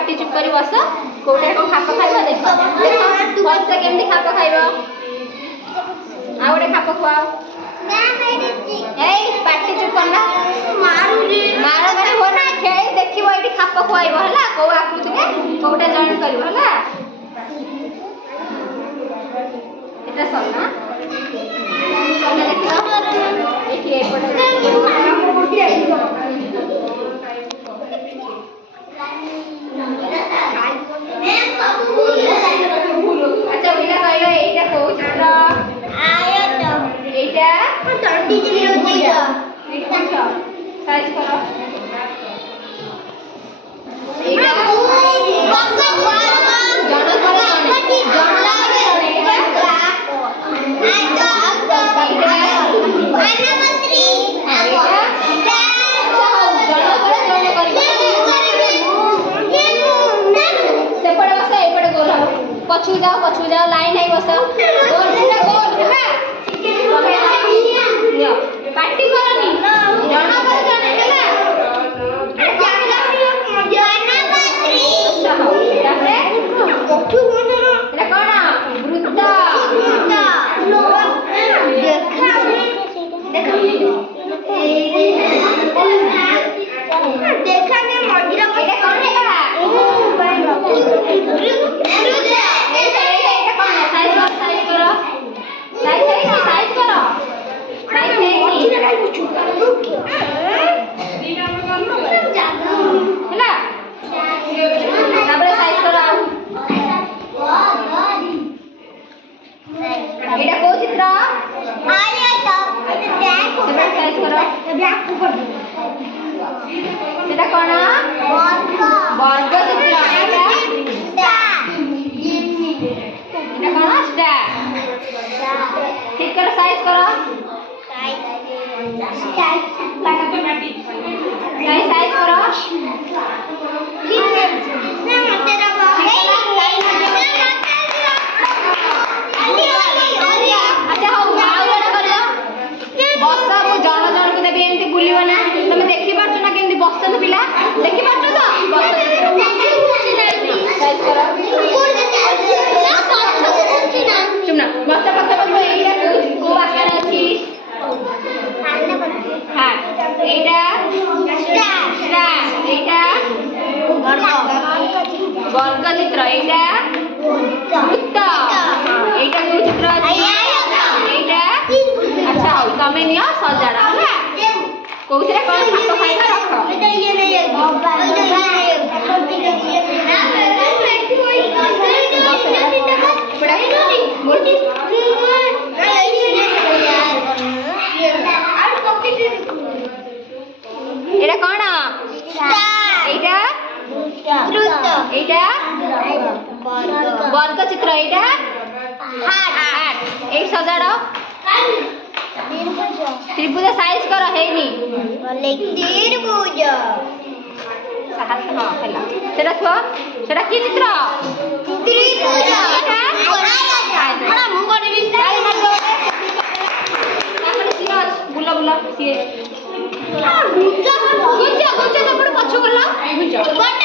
party चुप करी बस कोठे को खाप खाइबो देखो देखो फल से केमती खाप खाइबो आ गोटे खाप खुआओ पार्टी चुप करना मारो माने हो ना खेल देखिबो एठी खाप खुआइबो हला को आकृति में कोठे जॉइन करिवो हला एटा सब ना तने देखो एठी एपटे अच्छा बिना कहलो एटा को चित्र आयत एटा 30 किलो दिया एटा साइज करो एटा बक्का जण करे जण पछू जाओ लाइन है बस गोल पूरा गोल है ना पार्टी करनी जणा पर जणा है ना तापरे पछू कोनरो एटा कोना वृत्त देखा ने मगिरा एटा कोन है सेटा कोना वर्ग चित्र एटा कोना स्टार ठीक करो साइज करो साइज करो अच्छा हो बस मु जन जन को देबी एमती बुलिबो ना तुम देखि पाछो ना केमती बसत पिला देखि पाछो तो साइज करो चुमना मत पक्का एटा को आकार अछि हां एटा स्टार एटा वर्ग चित्र एटा वृत्त एटा को चित्र एटा अच्छा हो तमे नियो सजाड़ा होला कोउथरे कोन खातो खाइबा रख एटा ये नहीं है एटा कोन एटा एटा वर्ग चित्र एटा हार्ट एक सजाड़ो त्रिभुज साइज कर हेनी त्रिभुज हाथ हां हला सेटा थो सेटा की चित्र त्रिभुज एटा बड़ा मु करबी ताई मार दो तापर सिरज बुला बुला सिए गुच्चा गुच्चा सब पछ गला गुच्चा